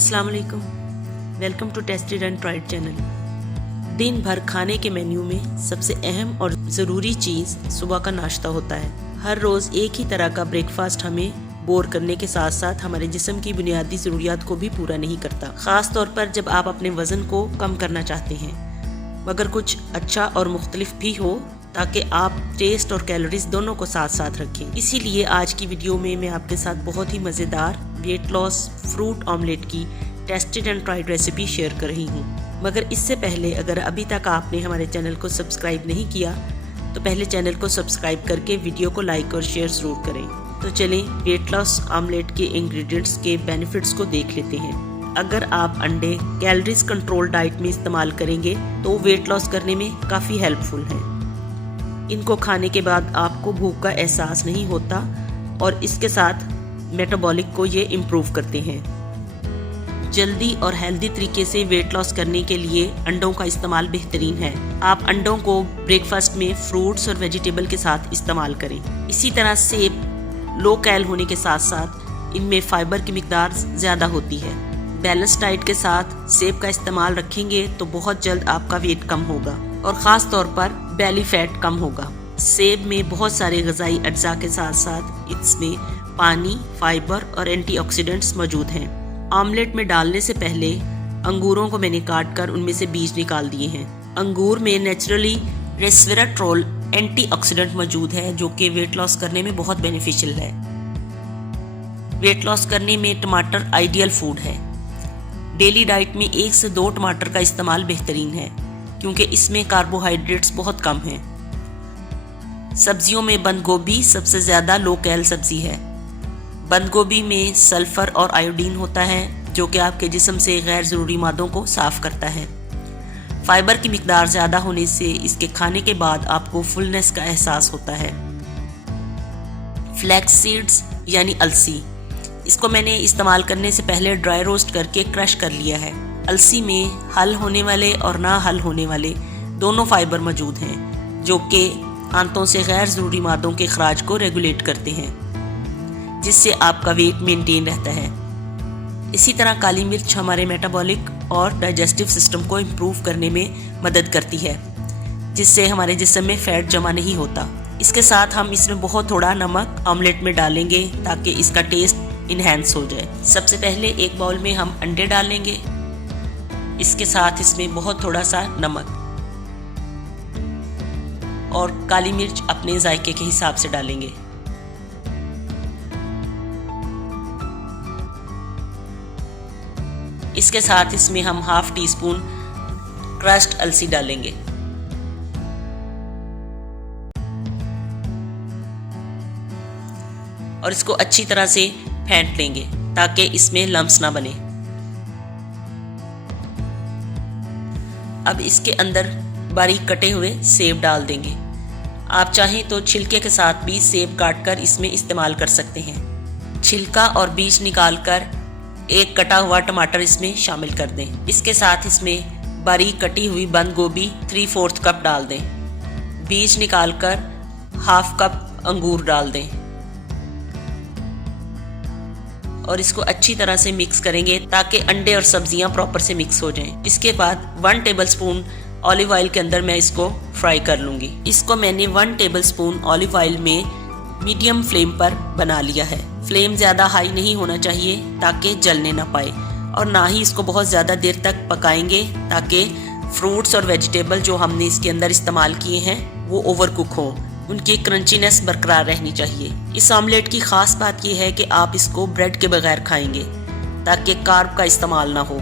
अस्सलाम वालेकुम, welcome to tested and tried channel. दिन भर खाने के मेन्यू में सबसे अहम और ज़रूरी चीज़ सुबह का नाश्ता होता है। हर रोज़ एक ही तरह का ब्रेकफास्ट हमें बोर करने के साथ साथ हमारे जिस्म की बुनियादी ज़रूरियात को भी पूरा नहीं करता, ख़ास तौर पर जब आप अपने वज़न को कम करना चाहते हैं, मगर कुछ अच्छा और मुख्तलिफ भी हो ताकि आप टेस्ट और कैलोरीज दोनों को साथ साथ रखें। इसीलिए आज की वीडियो में मैं आपके साथ बहुत ही मज़ेदार वेट लॉस फ्रूट ऑमलेट की tested and tried recipe share कर रही हूँ। मगर इससे पहले अगर अभी तक आपने हमारे चैनल को सब्सक्राइब नहीं किया तो पहले चैनल को सब्सक्राइब करके वीडियो को लाइक और शेयर ज़रूर करें। तो चलें वेट लॉस ऑमलेट के इंग्रेडिएंट्स के बेनिफिट्स को देख लेते हैं। अगर आप अंडे कैलोरीज कंट्रोल डाइट में इस्तेमाल करेंगे तो वेट लॉस करने में काफ़ी हेल्पफुल हैं। इनको खाने के बाद आपको भूख का एहसास नहीं होता और इसके साथ मेटाबॉलिक को ये इम्प्रूव करते हैं। जल्दी और हेल्दी तरीके से वेट लॉस करने के लिए अंडों का इस्तेमाल बेहतरीन है। आप अंडों को ब्रेकफास्ट में फ्रूट्स और वेजिटेबल के साथ इस्तेमाल करें। इसी तरह सेब लो कैल होने के साथ साथ इनमें फाइबर की मिकदार ज़्यादा होती है। बैलेंस डाइट के साथ सेब का इस्तेमाल रखेंगे तो बहुत जल्द आपका वेट कम होगा और ख़ास तौर पर बेली फैट कम होगा। सेब में बहुत सारे ग़िज़ाई अज्जा के साथ साथ इसमें पानी, फाइबर और एंटीऑक्सीडेंट्स मौजूद हैं। ऑमलेट में डालने से पहले अंगूरों को मैंने काट कर उनमें से बीज निकाल दिए हैं। अंगूर में नेचुरली रेस्वेराट्रोल एंटीऑक्सीडेंट मौजूद है जो कि वेट लॉस करने में बहुत बेनिफिशियल है। वेट लॉस करने में टमाटर आइडियल फूड है। डेली डाइट में 1 से 2 टमाटर का इस्तेमाल बेहतरीन है क्योंकि इसमें कार्बोहाइड्रेट्स बहुत कम हैं। सब्जियों में बंद गोभी सबसे ज़्यादा लो कैल सब्जी है। बंद गोभी में सल्फ़र और आयोडीन होता है जो कि आपके जिस्म से गैर ज़रूरी मादों को साफ़ करता है। फाइबर की मिकदार ज़्यादा होने से इसके खाने के बाद आपको फुलनेस का एहसास होता है। फ्लैक्स सीड्स यानी अलसी, इसको मैंने इस्तेमाल करने से पहले ड्राई रोस्ट करके क्रश कर लिया है। अलसी में हल होने वाले और ना हल होने वाले दोनों फाइबर मौजूद हैं जो कि आंतों से गैर ज़रूरी मादों के अखराज को रेगुलेट करते हैं जिससे आपका वेट मेंटेन रहता है। इसी तरह काली मिर्च हमारे मेटाबॉलिक और डाइजेस्टिव सिस्टम को इम्प्रूव करने में मदद करती है जिससे हमारे जिस्म में फ़ैट जमा नहीं होता। इसके साथ हम इसमें बहुत थोड़ा नमक ऑमलेट में डालेंगे ताकि इसका टेस्ट इन्हेंस हो जाए। सबसे पहले एक बाउल में हम अंडे डालेंगे, इसके साथ इसमें बहुत थोड़ा सा नमक और काली मिर्च अपने जायके के हिसाब से डालेंगे। इसके साथ इसमें हम ½ टीस्पून क्रश्ड अलसी डालेंगे और इसको अच्छी तरह से फेंट लेंगे ताकि इसमें लम्स ना बने। अब इसके अंदर बारीक कटे हुए सेब डाल देंगे। आप चाहें तो छिलके के साथ भी सेब काटकर इसमें इस्तेमाल कर सकते हैं। छिलका और बीज निकालकर एक कटा हुआ टमाटर इसमें शामिल कर दें। इसके साथ इसमें बारीक कटी हुई बंद गोभी 3/4 कप डाल दें। बीज निकालकर ½ कप अंगूर डाल दें और इसको अच्छी तरह से मिक्स करेंगे ताकि अंडे और सब्जियां प्रॉपर से मिक्स हो जाएं। इसके बाद 1 टेबलस्पून ऑलिव ऑयल के अंदर मैं इसको फ्राई कर लूँगी। इसको मैंने 1 टेबलस्पून ऑलिव ऑयल में मीडियम फ्लेम पर बना लिया है। फ्लेम ज़्यादा हाई नहीं होना चाहिए ताकि जलने ना पाए और ना ही इसको बहुत ज़्यादा देर तक पकाएंगे ताकि फ्रूट्स और वेजिटेबल जो हमने इसके अंदर इस्तेमाल किए हैं वो ओवर कुक हो, उनकी क्रंचीनेस बरकरार रहनी चाहिए। इस ऑमलेट की ख़ास बात यह है कि आप इसको ब्रेड के बगैर खाएंगे ताकि कार्ब का इस्तेमाल ना हो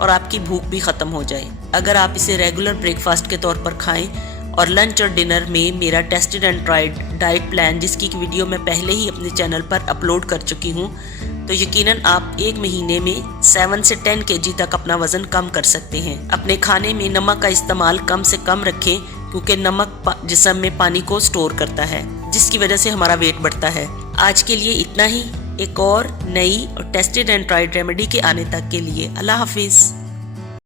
और आपकी भूख भी ख़त्म हो जाए। अगर आप इसे रेगुलर ब्रेकफास्ट के तौर पर खाएं और लंच और डिनर में मेरा tested and tried diet plan जिसकी वीडियो मैं पहले ही अपने चैनल पर अपलोड कर चुकी हूँ तो यकीनन आप 1 महीने में 7 से 10 kg तक अपना वज़न कम कर सकते हैं। अपने खाने में नमक का इस्तेमाल कम से कम रखें क्योंकि नमक जिस्म में पानी को स्टोर करता है जिसकी वजह से हमारा वेट बढ़ता है। आज के लिए इतना ही। एक और नई और टेस्टेड एंड ट्राइड रेमेडी के आने तक के लिए अल्लाह हाफिज़।